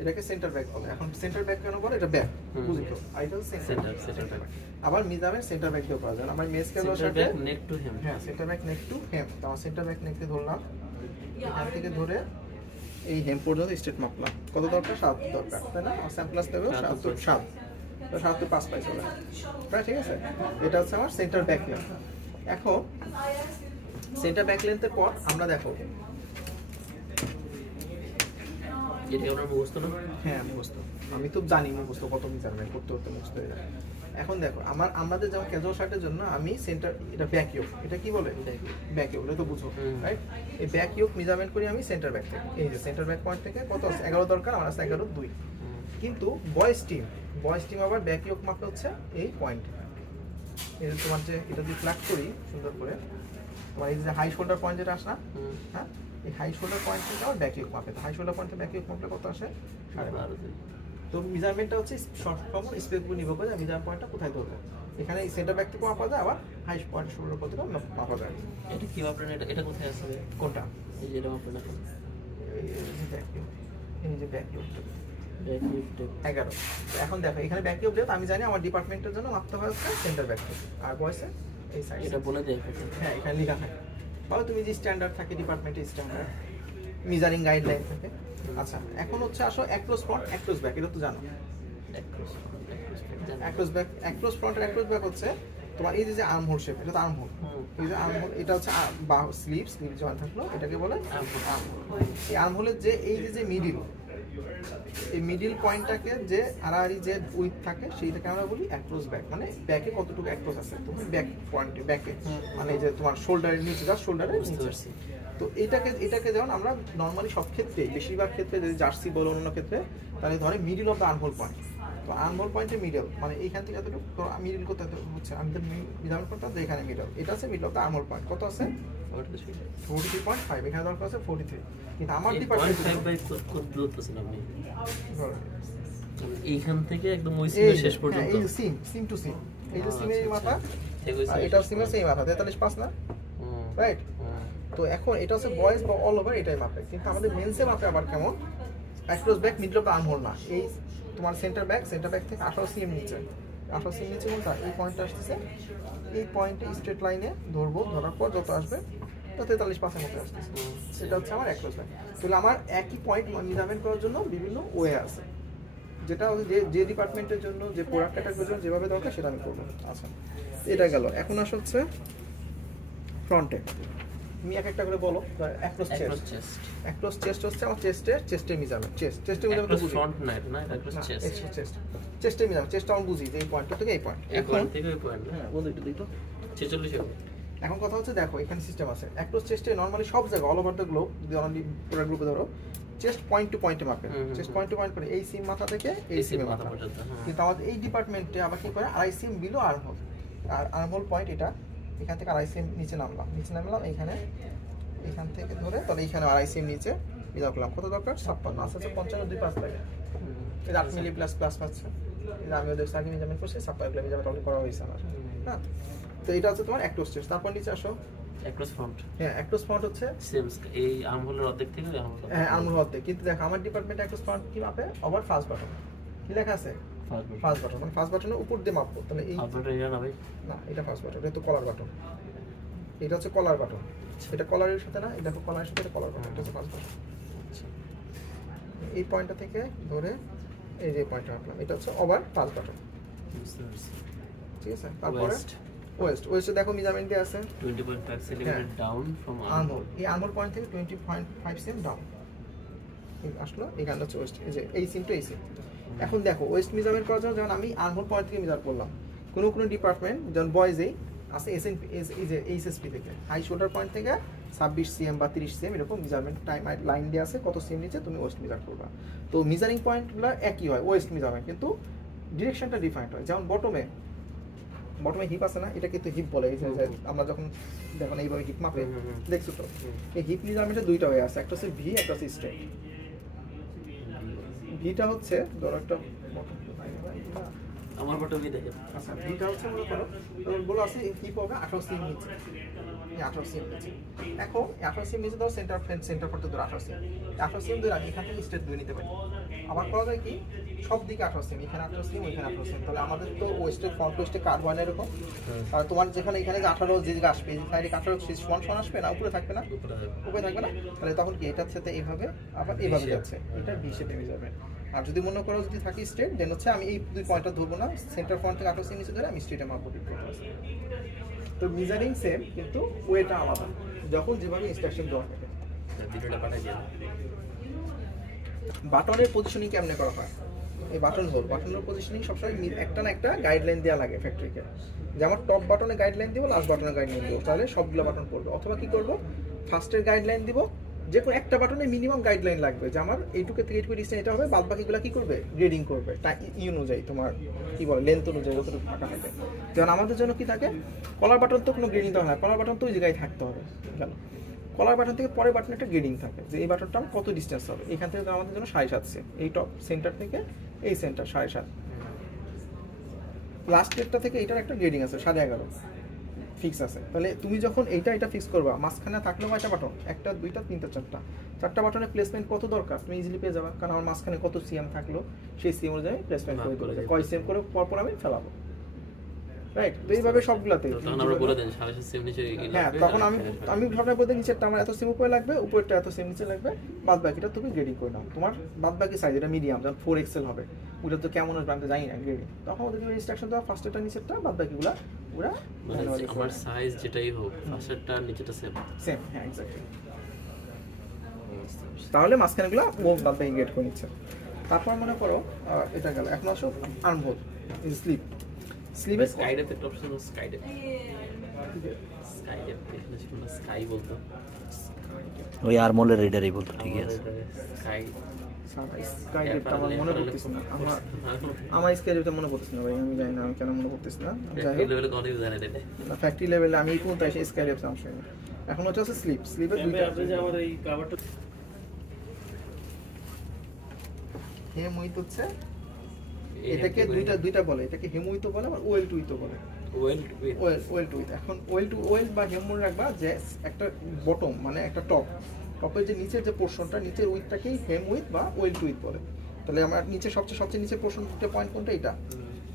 এটাকে centre back বলে। এখন সেন্টার ব্যাক কেন বলে? এটা ব্যাক, বুঝছো? আর এটা সেন্টার ব্যাক। আবার মিজামের সেন্টার ব্যাক দিয়েও করা যায়। আমার মেস কেবল সাথে নেক টু হেম, হ্যাঁ centre back neck to him. তো আমার সেন্টার ব্যাক নেককে ধরলাম, এখান থেকে ধরে এই হেম পর্যন্ত স্ট্রেট মাপলাম। কত দরকার? 70 দরকার, তাই না? আর স্যাম্পলাস দেবো 77, 75 পাইছে, প্রায় ঠিক আছে। এটা হচ্ছে আমার সেন্টার ব্যাক লেন্থ। এখন সেন্টার ব্যাক লেন্থের পর আমরা দেখো, এটা আমরা মুখস্থ না? হ্যাঁ মুখস্থ, আমি তো জানি মুখস্থ কত মেজারমেন্ট করতে করতে মুখস্থ হয়ে যায়। এখন দেখো আমাদের যেমন ক্যাজুয়াল শার্টের জন্য আমি সেন্টার, এটা ব্যাক ইয়োক, এটা কি বলে? ব্যাক ইয়োক, এটা তো বুঝো রাইট? এই ব্যাক ইয়োক মেজারমেন্ট করি আমি সেন্টার ব্যাক থেকে। এই যে সেন্টার ব্যাক পয়েন্ট থেকে কত আছে? 11 দরকার, আমার আছে 11.2। কিন্তু বয়েজ টিম আবার ব্যাক ইয়োক মাপে হচ্ছে এই পয়েন্ট। এই যে তোমার যে এটা যদি ফ্ল্যাগ করি সুন্দর করে, তোমার এই যে হাই শোল্ডার পয়েন্ট যেটা আসে না, হ্যাঁ এই হাই শোল্ডার পয়েন্ট থেকে আবার ব্যাক ইয়োক মাপে। হাই শোল্ডার পয়েন্ট থেকে ব্যাক ইয়োক মাপলে কত আসে? 12.5। তো মেজারমেন্টটা হচ্ছে সবসময় স্পেস উপর নির্ভর করে মেজার পয়েন্টটা কোথায় ধরবে। এখানে এই সেন্টার ব্যাক থেকে মাপা যায়, আবার হাই পয়েন্ট শোল্ডার পর থেকে মাপা যায়। এটা কি মাপলেন? এটা কোথায় আছে? কোনটা? এই যে এটা মাপলেন এখন, এই যে ব্যাক ইয়োক 11। এখন দেখো এখানে ব্যাক ইয়োক যেহেতু আমি জানি আমার ডিপার্টমেন্টের জন্য মাপতে হয় হচ্ছে সেন্টার ব্যাক থেকে, আর বয়সে এই সাইড এটা বলে দেয়। হ্যাঁ এখানে লেখা থাকে, বা তুমি যে স্ট্যান্ডার্ড থাকে ডিপার্টমেন্টের স্ট্যান্ডার্ড মেজারিং গাইডলাইন থাকে। আচ্ছা এখন হচ্ছে আসো অ্যাক্রস ফ্রন্ট অ্যাক্রস ব্যাক, এটা তো জানো। অ্যাক্রস ফ্রন্ট আর অ্যাক্রস ব্যাক হচ্ছে তোমার এই যে আর্ম হোল শেপ, এটা তো আর্ম হোল। এই যে আর্ম হোল, এটা হচ্ছে স্লিভ জয়েন্ট থাকলো, এটাকে বলে আর্ম হোল। এই আর্ম হোলের যে এই যে মিডিল, এই মিডিল পয়েন্টটাকে যে আড়াআড়ি যে উইথ থাকে সেইটাকে আমরা বলি অ্যাক্রস ব্যাক। মানে ব্যাকে কতটুকু অ্যাক্রস আছে তুমি ব্যাক পয়েন্টে, ব্যাকে মানে যে তোমার শোল্ডারের নিচে, যা শোল্ডারের নিচে। তো এটাকে যেমন আমরা নর্মালি সব ক্ষেত্রে, বেশিরভাগ ক্ষেত্রে যদি জার্সি বলো অন্য ক্ষেত্রে, তাহলে ধরে middle of the armhole point. তো আর্মহোল পয়েন্টের মিডল মানে এইখান থেকে এতটুকু মিডিল করতে হচ্ছে, আমি তো মেজারমেন্ট করতাম যে এখানে মিডল, এটা আছে middle of the armhole point. কত আছে? 43.5। এখানে দরকার আছে 43। কিন্তু আমার এইখান থেকে একদম ওই সিমের শেষ পর্যন্ত, এই যে সিম টু সিম, এই যে সিমের মাথা, এটা সিমের সেই মাথা 43.5 না, রাইট? তো এখন এটা হচ্ছে বয়েজ বা অল ওভার এটাই মাপে। কিন্তু আমাদের মেন্সে মাপে আবার কেমন? Across back middle of the armhole না, এই তোমার সেন্টার ব্যাক থেকে 18 সিএম নিচে, 18 সিএম নিচে কোনটা? এই পয়েন্টটা আসতেছে, এই পয়েন্টে স্ট্রেট লাইনে ধরবো, ধরার পর যত আসবে তো 43.5 মতো আসতেছে। সেটা হচ্ছে আমার অ্যাক্রস ব্যাক। তাহলে আমার একই পয়েন্ট মেজারমেন্ট করার জন্য বিভিন্ন ওয়ে আছে, যেটা যে ডিপার্টমেন্টের জন্য, যে প্রোডাক্ট ক্যাটাগরির জন্য যেভাবে দরকার সেটা আমি করবো। আচ্ছা এটা গেল। এখন আসা হচ্ছে ফ্রন্টে। তুমি এক একটা করে বলো। অ্যাক্রস চেস্ট হচ্ছে আমার চেস্টের মেজারমেন্ট। চেস্টের মেজারমেন্ট বুঝি, ফ্রন্ট না এটা, না অ্যাক্রস চেস্ট। চেস্টের মেজারমেন্ট, চেস্টটা আমি বুঝি যে এই পয়েন্ট থেকে এই পয়েন্ট, এই পয়েন্ট থেকে ওই পয়েন্ট। হ্যাঁ বলো একটু দিতো 46 হবে। এখন কথা হচ্ছে দেখো এখানে সিস্টেম আছে। অ্যাক্রস চেস্টে নরমালি সব জায়গায় অল ওভার দ্য গ্লোব, যদি অনলি প্রোডাক্ট গ্রুপে ধরো, চেস্ট পয়েন্ট টু পয়েন্টে মাপে। চেস্ট পয়েন্ট টু পয়েন্ট করে এই সিম মাথা থেকে এই সিমের মাথা পর্যন্ত। কিন্তু আমাদের এই ডিপার্টমেন্টে আবার কি করে, আড়াই সিম বিলো আর্মহোল। আর আর্মহোল পয়েন্ট এটা, এখান থেকে আড়াই সিম নিচে নামলাম, এইখানে, এখান থেকে ধরে তাহলে এইখানে আড়াই সিম নিচে বিদায় করলাম। কত দরকার? 56। আস্তে আস্তে 55 2 5 লাগে, এই 8 মিলি প্লাস পাচ্ছে। এটা আমি ওদের সাথে মেজারমেন্ট করছি, 56 মেজারমেন্ট অলরেডি করা হয়েছে আমার। হ্যাঁ তো এটা হচ্ছে তোমার অ্যাক্রস চেস্ট। তারপর নিচে আসো অ্যাক্রস ফ্রন্ট। হ্যাঁ অ্যাক্রস ফ্রন্ট হচ্ছে সেম এই আর্মহোলের অর্ধেক থেকে আর্মহোল, হ্যাঁ আর্মহোল অর্ধেক। কিন্তু দেখো আমার ডিপার্টমেন্ট অ্যাক্রস ফ্রন্ট কি মাপে? ওভার ফার্স্ট বাটন কি লেখা আছে? ফার্স্ট বাটন, মানে ফার্স্ট বাটনের উপর দিয়ে মাপবো। তাহলে এই আপনারা এটা না ভাই, না এটা ফার্স্ট বাটন, এটা তো কলার বাটন, এটা হচ্ছে কলার বাটন। এটা কলারের সাথে না, এটা দেখো কলারের সাথে এটা কলার বাটন, এটা হচ্ছে ফার্স্ট বাটন। এই পয়েন্টটা থেকে ধরে এই যে পয়েন্টটা রাখলাম, এটা হচ্ছে ওভার ফার্স্ট বাটন। ঠিক আছে। তারপরে ওয়েস্টে দেখো মেজারমেন্ট দিয়ে আছে 20.5 সেন্টিমিটার ডাউন ফ্রম আর্মহোল। এই আর্মহোল পয়েন্ট থেকে 20.5 সেম ডাউন আসলো। এখানে হচ্ছে ওয়েস্ট, এই যে এই সিম টু এই সিম। এখন দেখো ওয়েস্ট মেজারমেন্ট করার জন্য যখন আমি আর্মহোল পয়েন্ট থেকে মেজার করলাম, কোনো ডিপার্টমেন্ট যেমন বয়েজেই আছে এসএনপি, এই যে এইচএসপি থেকে হাই শোল্ডার পয়েন্ট থেকে 26 সিএম বা 30 সিএম এরকম মেজারমেন্ট টাইম লাইন দিয়ে আছে, কত সিএম নিচে তুমি ওয়েস্ট মেজার করবা। তো মেজারিং পয়েন্টগুলো একই হয় ওয়েস্ট মেজারমেন্ট, কিন্তু ডিরেকশনটা ডিফারেন্ট হয়। যেমন বটমে হিপ আছে না, এটা কিন্তু হিপ বলে। এই যে আমরা যখন দেখো না এইভাবে হিপ মাপে দেখছো তো, এই হিপ মেজারমেন্টে দুইটা হয়ে আছে, একটা হচ্ছে ভি, একটা হচ্ছে স্ট্রেট। ভিটা হচ্ছে ধরো একটা আমার বটম ভি দেখে, আচ্ছা ভিটা হচ্ছে মনে করো বলো আছে হিপ হবে 18 সিএম নিচে, 18 সিএম নিচে। এখন 18 সিএম নিচে ধরো সেন্টার করতে ধরো 18 সিএম ধরে আমি এখান থেকে স্ট্রেট 2 নিতে পারি। আবার করা যায় কি সব দিকে 18 সেম, এখানে 18 সেম, ওইখানে 18 সেম, তাহলে আমাদের তো ওয়েস্টে ফ্রন্ট ওয়েস্টে কার্ভ হয় না এরকম। আর তোমার যেখানে এখানে যে 18 যে দিকে আসবে, এই সাইডে 18 সমান সমান আসবে না, উপরে থাকবে না, উপরে থাকবে না, তাহলে তখন কি এটার সাথে এইভাবে আবার এইভাবে যাচ্ছে, এটা ভি শেপে হয়ে যাবে। আর যদি মনে করো যদি থাকি স্ট্রেট, দেন হচ্ছে আমি এই দুই পয়েন্টটা ধরবো না, সেন্টার পয়েন্ট থেকে 18 সেম নিচে ধরে আমি স্ট্রেটে মাপবো। তো মেজারিং সেম কিন্তু ওয়েটা আলাদা, যখন যেভাবে ইনস্ট্রাকশন দেওয়া থাকে। বাটনের পজিশনিং কেমনে করা হয়? এই বাটন হোল, বাটনের পজিশনিং সবসময় একটা না একটা গাইডলাইন দেওয়া লাগে ফ্যাক্টরিকে, যে আমার টপ বাটনে গাইডলাইন দিব, লাস্ট বাটনে গাইডলাইন দিব, তাহলে সবগুলো বাটন পড়বে। অথবা কি করব, ফার্স্টের গাইডলাইন দিব, যে কোনো একটা বাটনে মিনিমাম গাইডলাইন লাগবে, যে আমার এইটুকু থেকে এইটুকু ডিস্টেন্স এটা হবে, বাদ বাকিগুলো কি করবে গ্রেডিং করবে ই অনুযায়ী, তোমার কি বলে লেন্থ অনুযায়ী যতটুকু ফাঁকা থাকে। যেমন আমাদের জন্য কি থাকে, কলার বাটন তো কোনো গ্রেডিং দেওয়া হয়, কলার বাটন তো ওই জায়গায় থাকতে হবে, গেল কলার বাটন থেকে পরের বাটনে একটা গ্রেডিং থাকে, যে এই বাটনটা কত ডিস্টেন্স হবে, এখান থেকে আমাদের জন্য 7.5 সেম, এই টপ সেন্টার থেকে এই সেন্টার 7.5, লাস্ট ডেটটা থেকে এটার একটা গ্রেডিং আছে 11.5 ফিক্স আছে। তাহলে তুমি যখন এটা ফিক্স করবা, মাঝখানে থাকলেও কয়টা বাটন, একটা দুইটা তিনটা চারটা বাটনের প্লেসমেন্ট কত দরকার তুমি ইজিলি পেয়ে যাবে, কারণ আমার মাঝখানে কত সিএম থাকলো সেই সিএম অনুযায়ী প্লেসমেন্ট করে দেবো, কয় সিএম করে পরপর আমি ফেলাবো, রাইট। তো এইভাবে সবগুলাতে তখন আমরা বলে দেন 7.5 সেম নিচে গেলে, হ্যাঁ তখন আমি ভাবনা করে নিচেরটা আমার এত সিএম উপরে লাগবে, উপরেরটা এত সিএম নিচে লাগবে, বাদ বাকিটা তুমি গ্রেডিং করে নাও। তোমার বাদ বাকি সাইজ এটা মিডিয়াম, যেমন 4 এক্সেল হবে, ওটা তো কেমন আসবে আমি তো জানি না গ্রেডিং, তখন ওদের ইনস্ট্রাকশন দেওয়া ফার্স্টেরটা নিচেরটা, বাদ বাকিগুলা পুরা আমার সাইজ যেটাই হোক ফার্স্টেরটা নিচেরটা সেম, হ্যাঁ এক্স্যাক্টলি। তাহলে মাঝখানেগুলো বাদ বাকি গেট করে নিচ্ছে। তারপর মনে করো এটা গেল, এখন আসো আর্ম হোল, স্লিপ, স্লিভে স্কাইডেপ একটা অপশন আছে, স্কাইডেপ এখানে ছিল না, স্কাই বলতো, ওই আর্মোলের রেডারই বলতো, ঠিক আছে স্কাইডেপটা আমার মনে পড়তেছে না, আমার স্কাইডেপটা মনে পড়তেছে না ভাই, আমি জানি না আমি কেন মনে পড়তেছে না, ফ্যাক্টরি লেভেলে কোন ইউজ জানি না, ফ্যাক্টরি লেভেলে আমি কোন তাই স্কাইডেপ নাম শুনি। এখন হচ্ছে স্লিপ, স্লিপে দুইটা আপনি যে আমার এই কভারটা হেমুইত হচ্ছে, এটাকে দুইটা বলে, এটাকে হেমুইত বলে আর ওয়েল টুইত বলে, ওয়েল টুইত। এখন ওয়েল বা হেমুর রাখবা যে একটা বটম মানে একটা টপের যে নিচের যে পোরশনটা, নিচের উইথটাকেই হেম উইথ বা ওয়েল টুইত বলে। তাহলে আমার নিচে সবচেয়ে নিচের পোরশনটা পয়েন্ট কোনটা, এটা,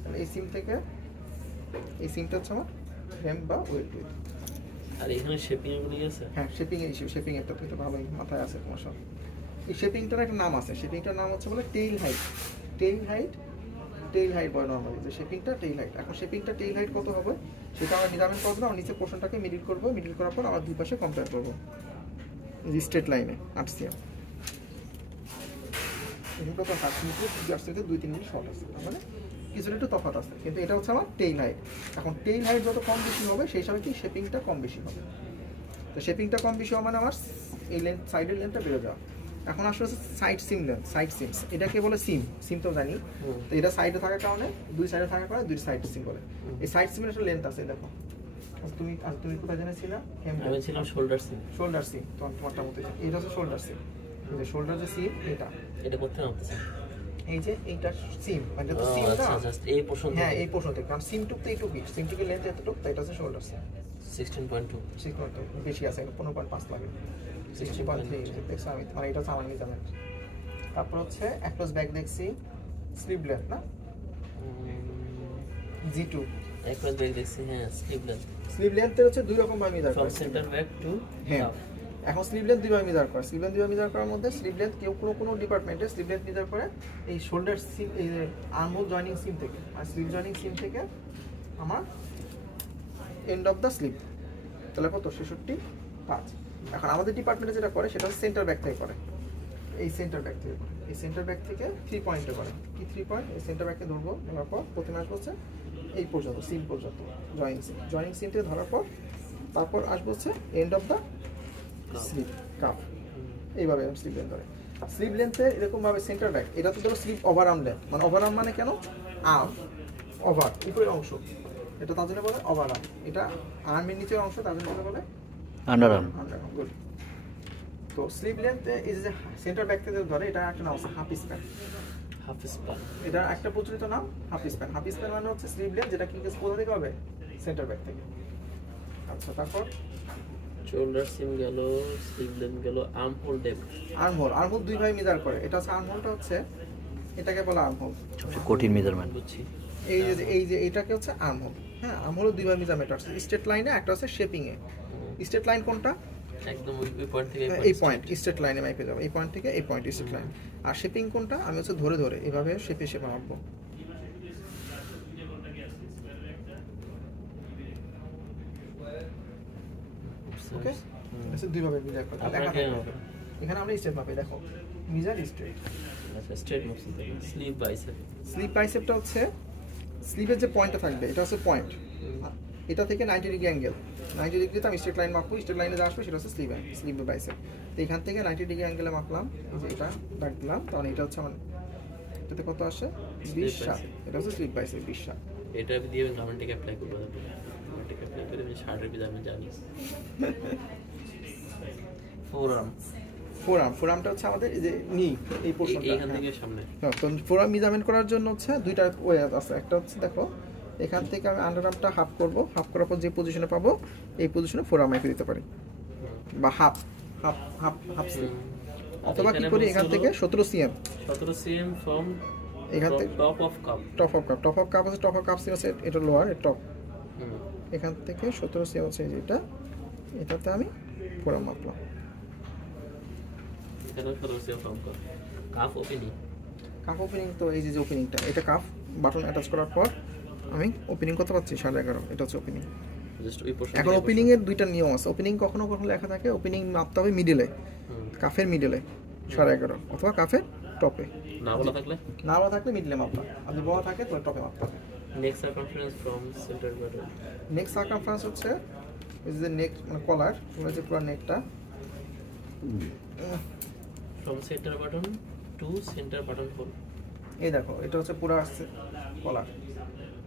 তাহলে এই সিম থেকে এই সিমটা হচ্ছে আমার হেম বা ওয়েল টুইত। আর এখানে শেপিং এগুলো আছে, হ্যাঁ শেপিং এর ইস্যু, শেপিং একটা তো ভালোই মাথায় আছে তোমার সব। এই শেপিংটার একটা নাম আছে, শেপিংটার নাম হচ্ছে বলে টেইল হাইট বলে নরমালি, যে শেপিংটা টেইল হাইট। এখন শেপিংটা টেইল হাইট কত হবে সেটা আমরা ডিটারমাইন করব, আর নিচে পোরশনটাকে মিডল করব, মিডল করার পর আমরা দুই পাশে কম্পেয়ার করব স্ট্রেট লাইনে 8 সিএম। এগুলো তো 8 মিটার জাস্টতে 2-3 মিনিট শর্ট আছে, মানে কিছুটা একটু তফাৎ আছে, কিন্তু এটা হচ্ছে আমার টেইল হাইট। এখন টেইল হাইট যত কম বেশি হবে সেই হিসাবে কি শেপিংটা কম বেশি হবে। তো শেপিংটা কম বেশি হবে মানে আমার এই লেন্থ, সাইডের লেন্থটা বেড়ে যাওয়া। এখন আসলে সাইড সিম লেন্থ, সাইড সিমস, এটাকে বলে সিম তো জানি, তো এটা সাইডে থাকার কারণে দুই সাইডে থাকার কারণে দুই সাইড সিম বলে। এই সাইড সিমের একটা লেন্থ আছে, দেখো তুমি কোথায় জেনেছিলা? আমি ছিলাম শোল্ডার সিম, তোমারটা মতে এটা হচ্ছে শোল্ডার সিম, এই যে শোল্ডার যে সিম এটা করতে নামতেছে, এই যে এইটা সিম, মানে তো সিম না জাস্ট এই পোরশন, হ্যাঁ এই পোরশন থেকে, কারণ সিমটুক তো এইটুকু, সিমটুকের লেন্থ এতটুকু, তাই এটা হচ্ছে শোল্ডার সিম। 16.2 বেশি আছে, 15.5 লাগে, 60.3 দেখছো আমি, মানে এটা হচ্ছে আমার মেজারমেন্ট। তারপর হচ্ছে অ্যাক্রস ব্যাক দেখছি, স্লিভ লেন্থ না G2, অ্যাক্রস ব্যাক দেখছি, হ্যাঁ স্লিভ লেন্থের হচ্ছে দুই রকম ভাবে মেজার করা, ফ্রম সেন্টার ব্যাক টু, হ্যাঁ। এখন স্লিভ লেন্থ দুইভাবে মেজার করে, স্লিভ লেন্থ দুইভাবে মেজার করার মধ্যে স্লিভ লেন্থ কেউ কোনো ডিপার্টমেন্টে স্লিভ লেন্থ মেজার করে এই শোল্ডার সিম, এই আর্মহোল জয়েনিং সিম থেকে, আর স্লিভ জয়েনিং সিম থেকে আমার এন্ড অফ দ্য স্লিভ, তাহলে কত 66.5। এখন আমাদের ডিপার্টমেন্টে যেটা করে সেটা হচ্ছে সেন্টার ব্যাক থেকে করে, এই সেন্টার ব্যাক থেকে করে, এই সেন্টার ব্যাক থেকে 3 পয়েন্টে করে, কি 3 পয়েন্ট, এই সেন্টার ব্যাককে ধরবো, ধরার পর প্রথমে আসবো হচ্ছে এই পর্যন্ত সিম পর্যন্ত জয়েনিং সিম থেকে ধরার পর তারপর আসবো হচ্ছে end of the sleeve cup, এইভাবে স্লিভ লেন্থ ধরে। স্লিভ লেন্থে এরকম ভাবে সেন্টার ব্যাক, এটা তো ধরো স্লিভ ওভারআর্ম লেন্থ, মানে ওভারআর্ম মানে কেন, আর্ম ওভার উপরের অংশ, এটা তার জন্য বলে ওভারআর্ম, এটা আর্মের নিচের অংশ তার জন্য বলে আন্ডারআর্ম। গুড। তো স্লিভ লেন্থ ইজ যে সেন্টার ব্যাক থেকে ধরে, এটা একটা নাম আছে হাফ স্প্যান, এটা একটা প্রচলিত নাম হাফ স্প্যান। হাফ স্প্যান মানে হচ্ছে স্লিভ লেন্থ যেটা কি কোথা থেকে হবে, সেন্টার ব্যাক থেকে। আচ্ছা, তারপর শোল্ডার সিম গেল, স্লিভ লেন্থ গেল, arm whole depth, arm whole দুই ভাবে মেজার করে, এটা হচ্ছে আর্ম হোলটা হচ্ছে এটাকে বলে আর্ম হোল। সবচেয়ে কঠিন মেজারমেন্ট। বুঝছি। এই যে এইটাকে হচ্ছে আর্ম হোল। হ্যাঁ, আর্ম হোল দুইভাবে মেজারমেন্ট আছে, স্ট্রেট লাইনে, একটা হচ্ছে শেপিং এ। স্ট্রেট লাইন কোনটা? একদম ওই পয়েন্ট থেকে এই পয়েন্ট স্ট্রেট লাইনে মাইপে যাবো, এই পয়েন্ট থেকে এই পয়েন্ট স্ট্রেট লাইন। আর শেপিং কোনটা? আমি হচ্ছে ধরে ধরে এভাবে শেপে শেপে মাপবো। ওকে, এটা দুইভাবে মেজার করতে লেখা থাকে। এখানে আমরা স্ট্রেট মাপি, দেখো মেজার স্ট্রেট। আচ্ছা, স্ট্রেট মাপছি। Slip bicep. স্লিপ বাইসেপটা হচ্ছে স্লিপের যে পয়েন্টটা থাকবে, এটা হচ্ছে পয়েন্ট। এটা থেকে 90 ডিগ্রি অ্যাঙ্গেল, 90 ডিগ্রিতে আমি স্ট্রেট লাইন মাপবো, স্ট্রেট লাইনে যা আসবে সেটা হচ্ছে স্লিপ বাইসেপ। তো এখান থেকে 90 ডিগ্রি অ্যাঙ্গেলে মাপলাম, এই যে এটা দাগ দিলাম, তাহলে এটা হচ্ছে আমার, এটাতে কত আসে? 20 এটা হচ্ছে স্লিপ বাইসেপ 20। এটা দিয়ে আমি গার্মেন্টে অ্যাপ্লাই করব, গার্মেন্টে অ্যাপ্লাই করে আমি শার্টের মেজারমেন্ট জানি। ফোরামটা হচ্ছে আমাদের এই যে নি, এই পোরশনটা এখান থেকে সামনে। হ্যাঁ, তো ফোরাম মেজারমেন্ট করার জন্য হচ্ছে দুইটা ওয়ে আছে। একটা হচ্ছে দেখো এখান থেকে আমি আন্ডারআর্মটা হাফ করব, হাফ করার পর যে পজিশনে পাবো এই পজিশনে ফোরাম মাইপে দিতে পারি, বা half half half half slip. অথবা কি করি, এখান থেকে 17 সিএম ফ্রম এখান থেকে টপ অফ কাপ আছে, টপ অফ কাপ আছে, এটা লোয়ার, এটা টপ। এখান থেকে 17 সিএম আছে যেটা, এটাতে আমি ফোরাম মাপলাম। এখানে 17 CM from cup opening. Cup opening তো এই যে ওপেনিংটা, এটা কাপ বাটন অ্যাটাচ করার পর আমি ওপেনিং করতে পারছি 11.5, এটা হচ্ছে ওপেনিং। এখন ওপেনিং এর দুইটা নিয়ম আছে। ওপেনিং কখনো কখনো লেখা থাকে ওপেনিং মাপতে হবে মিডলে, কাফের মিডলে 11.5, অথবা কাফের টপে। না বলা থাকলে মিডলে মাপবা, আর বলা থাকে তো টপে মাপতে হবে। Next circumference from centre button. Next circumference হচ্ছে এই যে নেক, মানে কলার, তোমরা যে পুরো নেকটা from centre button to centre button whole. এই দেখো এটা হচ্ছে পুরো আসছে কলার,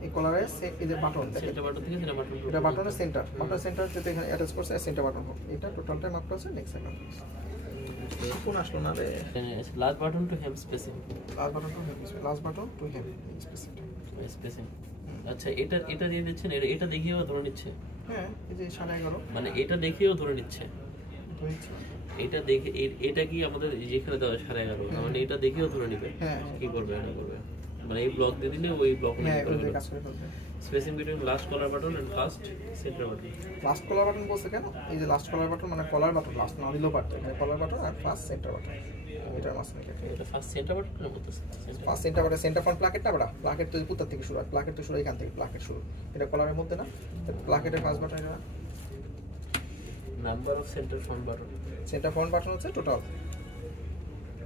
এই কলারে এই যে বাটন, সেন্টার বাটন থেকে সেন্টার বাটন, এটা বাটনের সেন্টার, বাটনের সেন্টার যেটা এখানে অ্যাটাচ করছে সেন্টার বাটন হোক, এটা টোটালটা মাপটা হচ্ছে নেক্সট সার্কামফারেন্স। কোন আসলো না রে? Last button to him spacing. Spacing. আচ্ছা, এটা দিয়ে দিচ্ছেন, এটা দেখিয়েও ধরে নিচ্ছে। হ্যাঁ, এই যে 11.5, মানে এটা দেখিয়েও ধরে নিচ্ছে। এটা দেখে এটা কি আমাদের যেখানে দেওয়া 11.5, মানে এটা দেখেও ধরে নিবে। হ্যাঁ, কি করবে এটা করবে, মানে এই ব্লক দিয়ে দিলে ওই ব্লক নিয়ে করে কাজ করে ফেলবে। Spacing between last collar button and first centre button. Last collar button বলছে কেন? এই যে লাস্ট কলার বাটন মানে কলার বাটন, লাস্ট না দিলেও পারতো, এখানে কলার বাটন আর ফার্স্ট সেন্টার বাটন, এটার মাঝখানে এটা ফার্স্ট সেন্টার বাটন কেন বলতেছে? First centre button, centre front প্লাকেটটা বড়, প্লাকেট তো পুত্তর থেকে শুরু হয়, প্লাকেট তো শুরু এখান থেকে, প্লাকেট শুরু, এটা কলারের মধ্যে না, প্লাকেটের ফার্স্ট বাটন। এটা number of centre front button. Centre front button হচ্ছে টোটাল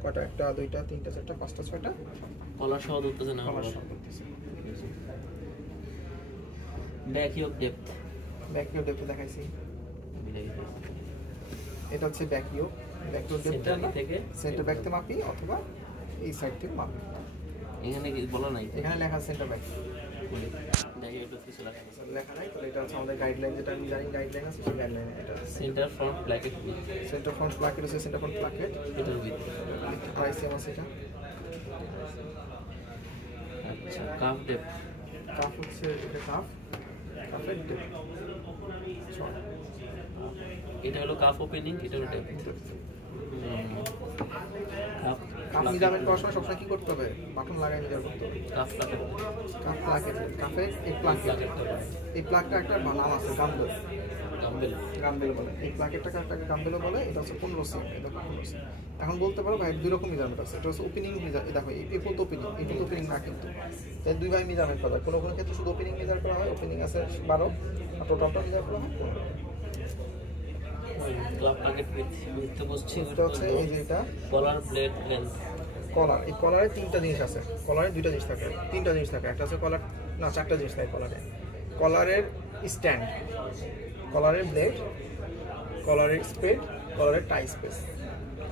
কয়টা? 1 2 3 4 5 6টা কলার সহ ধরতেছে না, কলার সহ ধরতেছে। Back ইয়োক depth. ব্যাক ইয়োক ডেপথ দেখাইছি, এটা হচ্ছে ব্যাক ইয়োক সেন্টার থেকে সেন্টার ব্যাক থেকে মাপি, অথবা এই সাইড থেকে মাপি। এখানে কি বলা নাই? এখানে লেখা সেন্টার ব্যাক দেখি একটু কিছু লেখা নাই, তাহলে এটা হচ্ছে আমাদের গাইডলাইন, যেটা আমি জানি গাইডলাইন আছে, সেই গাইডলাইনে এটা centre front placket. Centre front placket হচ্ছে সেন্টার ফ্রন্ট প্লাকেট, এটার ভিতরে প্রাইসিয়াম আছে এটা। আচ্ছা, কাফ ডেপথ। কাফ হচ্ছে এটা কাফের ডেপথ। এটা হলো কাফ ওপেনিং, এটা হলো ডেপথ। কাফ মেজারমেন্ট করার সময় সবসময় কি করতে হবে? বাটন লাগাই মেজার করতে হবে। কাফ প্লাকেট, কাফ প্লাকেট, কাফের এই প্লাকটা একটা নাম আছে, গাম্বেল বলে। এই প্লাকেটটাকে একটা গাম্বেল বলে। এটা হচ্ছে 15 সিএম। এটা 15 সিএম। এখন বলতে পারো ভাই দুই রকম মেজারমেন্ট আছে। এটা হচ্ছে ওপেনিং মেজার, দেখো এই পেপো তো ওপেনিং, এই তো ওপেনিং না, কিন্তু তাই দুই ভাই মেজারমেন্ট করা হয়। কোনো ক্ষেত্রে শুধু ওপেনিং মেজার করা হয়, ওপেনিং আছে 12 আর টোটালটা মেজার করা হয় 15। ক্লাব প্লাকেট বুঝতে বসছি। এটা হচ্ছে এই যে এটা কলার ব্লেড লেন্থ। কলার, এই কলারে 3টা জিনিস আছে, কলারে 2টা জিনিস থাকে, 3টা জিনিস থাকে। একটা হচ্ছে কলার, না 4টা জিনিস থাকে কলারে। কলারের স্ট্যান্ড, কলারের ব্লেড, কলারের স্পেড, কলারের টাই স্পেস।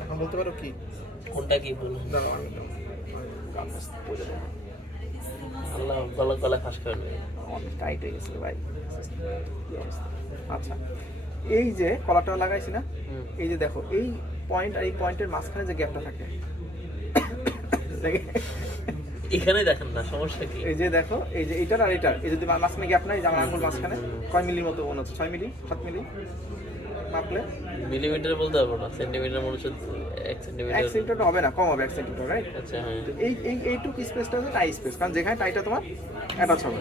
এখন বলতে পারো কি কোনটা কি বলুন? না আমি আল্লাহ গলা ফাঁস করে নেবে, অনেক টাইট হয়ে গেছে ভাই। আচ্ছা, এই যে কলারটা লাগাইছি না, এই যে দেখো এই পয়েন্ট আর এই পয়েন্টের মাঝখানে যে গ্যাপটা থাকে, এখানে দেখেন না, সমস্যা কি? এই যে দেখো এই যে এটার আর এটার এই যদি মাঝখানে গ্যাপ নাই, আমার আঙ্গুল মাঝখানে কয় মিলির মতো মনে হচ্ছে? 6 মিলি 7 মিলি মাপলে মিলিমিটার বলতে পারবো না, সেন্টিমিটার মনে হচ্ছে 1 সেন্টিমিটার 1 সেন্টিমিটার হবে না, কম হবে 1 সেন্টিমিটার, রাইট? আচ্ছা হ্যাঁ, তো এইটুকু স্পেসটা হচ্ছে টাই স্পেস, কারণ যেখানে টাইটা তোমার অ্যাটাচ হবে।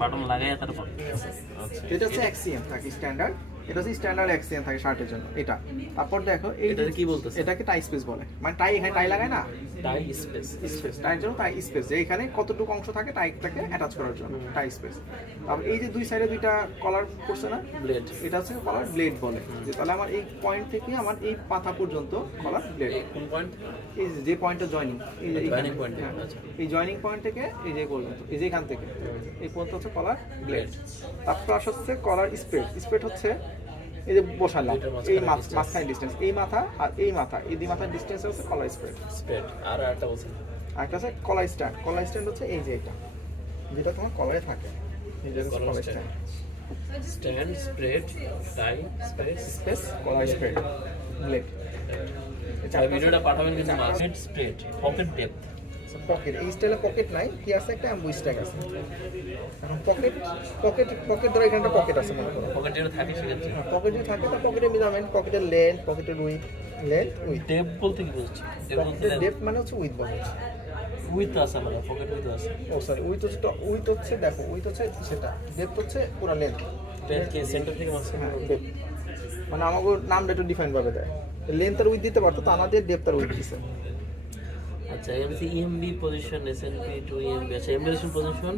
বাটন লাগাই তারপর এটা হচ্ছে এক্সিএম থাকে স্ট্যান্ডার্ড, এটা হচ্ছে স্ট্যান্ডার্ড এক্সিএম থাকে শার্টের জন্য এটা। তারপর দেখো এটা কি বলতেছে? এটাকে টাই স্পেস বলে, মানে টাই এখানে টাই লাগায় না, টাই স্পেস স্পেস টাইয়ের জন্য টাই স্পেস, যে এখানে কতটুকু অংশ থাকে টাইটাকে অ্যাটাচ করার জন্য টাই স্পেস। তারপর এই যে দুই সাইডে দুইটা কলার করছে না ব্লেড, এটা হচ্ছে কলার ব্লেড বলে, যে তাহলে আমার এই পয়েন্ট থেকে আমার এই পাতা পর্যন্ত কলার ব্লেড। কোন পয়েন্ট? এই যে পয়েন্টটা জয়েনিং, এই যে জয়েনিং পয়েন্ট, আচ্ছা এই জয়েনিং পয়েন্ট থেকে এই যে পর্যন্ত, এই যে এখান থেকে এই পর্যন্ত হচ্ছে কলার ব্লেড। তারপর হচ্ছে কলার স্প্রেড, স্প্রেড হচ্ছে এই যে বসালাম এই মাঝখানে ডিসটেন্স, এই মাথা আর এই মাথা, এই দুই মাথার ডিসটেন্স হচ্ছে কলার স্প্রেড। স্প্রেড আর একটা বলছেন আরেকটা আছে কলার স্ট্যান্ড, কলার স্ট্যান্ড হচ্ছে এই যে এটা, যেটা তোমার কলারে থাকে, এই যে কলার স্ট্যান্ড, স্ট্যান্ড, স্প্রেড, টাই, স্পেস, স্পেস, কলার স্প্রেড, ব্লেড। এই ভিডিওটা পাঠাবেন কিন্তু market spread, pocket depth, pocket এই স্টাইলে পকেট নাই, কি আছে একটা অ্যাম্বু স্ট্যাক আছে। এখন পকেট পকেট পকেট ধরো এখানে একটা পকেট আছে মনে করো, পকেট যেটা থাকে সেক্ষেত্রে পকেট যদি থাকে তা পকেটের মেজারমেন্ট, পকেটের লেন্থ, পকেটের উইথ, লেন্থ উইথ। ডেপথ বলতে কি বুঝছি? পকেটের ডেপথ মানে হচ্ছে উইথ বলে, উইথ আছে না, পকেট উইথ আছে। ও সরি উইথ হচ্ছে দেখো উইথ হচ্ছে সেটা, ডেপথ হচ্ছে পুরো লেন্থ। ডেপথ কি সেন্টার থেকে মাঝখানে? হ্যাঁ ডেপথ মানে আমাকে নামটা একটু ডিফাইন ভাবে দেয়, লেন্থ আর উইথ দিতে পারতো, তা আমাদের ডেপথ আর উইথ দিছে। আচ্ছা এখানে EMB position, SNP to EMB, আচ্ছা এমবেডেশন পজিশন।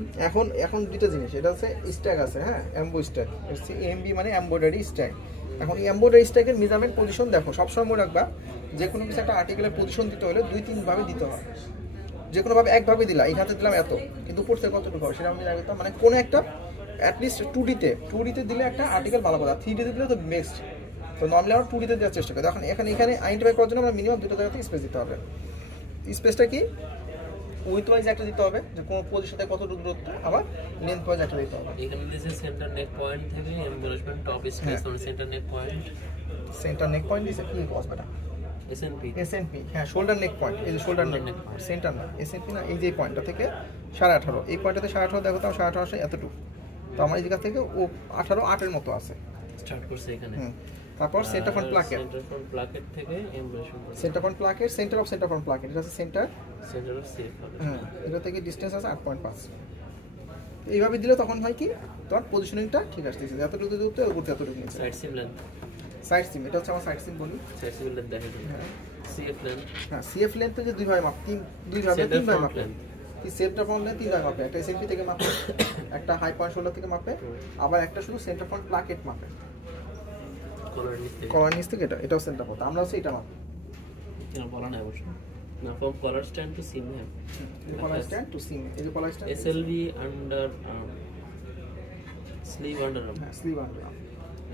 এখন দুটো জিনিস, এটা হচ্ছে স্ট্যাক আছে, হ্যাঁ এমবো স্ট্যাক, হচ্ছে এমবি মানে এমব্রয়ডারি স্ট্যাক। এখন এই এমব্রয়ডারি স্ট্যাকের মেজারমেন্ট পজিশন দেখো সবসময় মনে রাখবা, যে কোনো কিছু একটা আর্টিকেলের পজিশন দিতে হলে 2-3 ভাবে দিতে হয়। যে কোনো ভাবে একভাবে দিলা, এই হাতে দিলাম এত, কিন্তু উপর থেকে কতটুকু হয় সেটা আমি জানি, মানে কোনো একটা অ্যাটলিস্ট 2Dতে দিলে একটা আর্টিকেল ভালো কথা, 3Dতে দিলে তো বেস্ট। তো নর্মালি আমরা 2Dতে দেওয়ার চেষ্টা করি। এখন এখানে আইডেন্টিফাই করার জন্য আমরা মিনিমাম দুটো জায়গাতে স্পেস দিতে হবে। স্পেসটা কি উইথ ওয়াইজ একটা দিতে হবে, যে কোন পজিশনে কতটুকু দূরত্ব, আবার লেন্থ ওয়াইজ একটা দিতে হবে। এখানে দিয়েছে সেন্টার নেক পয়েন্ট থেকে এমবেডেশন টপ স্পেস মানে সেন্টার নেক পয়েন্ট, সেন্টার নেক পয়েন্ট দিছে কি কস বেটা, এসএনপি এসএনপি, হ্যাঁ শোল্ডার নেক পয়েন্ট, এই যে শোল্ডার নেক সেন্টার না এসএনপি না, এই যে পয়েন্টটা থেকে 18.5, এই পয়েন্টটাতে 18.5 দেখো, তাও 18.5 আসে এতটুকু, তো আমার এই জায়গা থেকে ও 18.8 মতো আছে স্টার্ট করছে এখানে। তারপর centre front placket, centre front placket থেকে এমবেডেশন, centre front placket, centre of centre front placket, এটা আছে সেন্টার, সেন্টার অফ সেফ, হ্যাঁ এটা থেকে ডিসটেন্স আছে 8.5। এইভাবে দিলে তখন হয় কি তোমার পজিশনিংটা ঠিক আসতেছে, যতটুকু দূরত্ব এর উপরে এতটুকু নিচে। সাইড সিম লেন্থ, সাইড সিম, এটা হচ্ছে আমার সাইড সিম বলি, সাইড সিম লেন্থ দেখেন। হ্যাঁ সিএফ লেন্থ, হ্যাঁ সিএফ লেন্থ যে দুই ভাবে মাপ, তিন ভাবে মাপে, কি সেন্টার ফ্রন্ট লেন্থ 3 ভাবে মাপে, একটা এসএনপি থেকে মাপে, একটা হাই পয়েন্ট শোল্ডার থেকে মাপে, আবার একটা শুধু সেন্টার ফ্রন্ট প্লাকেট মাপে, কলার নিচ থেকে, এটাও সেন্টার ফ্রন্ট, আমরা হচ্ছে এটা মাপে, কেন বলা নাই অবশ্য না, from collar stand to seam হ্যাঁ, কলার স্ট্যান্ড টু সিম, এই যে collar stand SLV under sleeve under, হ্যাঁ স্লিভ আন্ডার,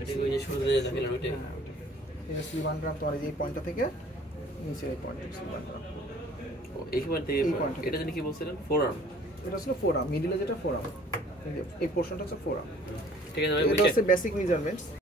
এটা ওই যে শুরুতে দেখালেন ওইটাই। এই যে স্লিভ আন্ডার তোমার এই পয়েন্টটা থেকে নিচে এই পয়েন্ট স্লিভ আন্ডার, ও এইবার থেকে এটা জানি কি বলছিলেন, ফোরআর্ম, এটা ছিল ফোরআর্ম, মিডলে যেটা ফোরআর্ম, এই পোরশনটা হচ্ছে ফোরআর্ম। ঠিক আছে এটা হচ্ছে বেসিক মেজারমেন্টস।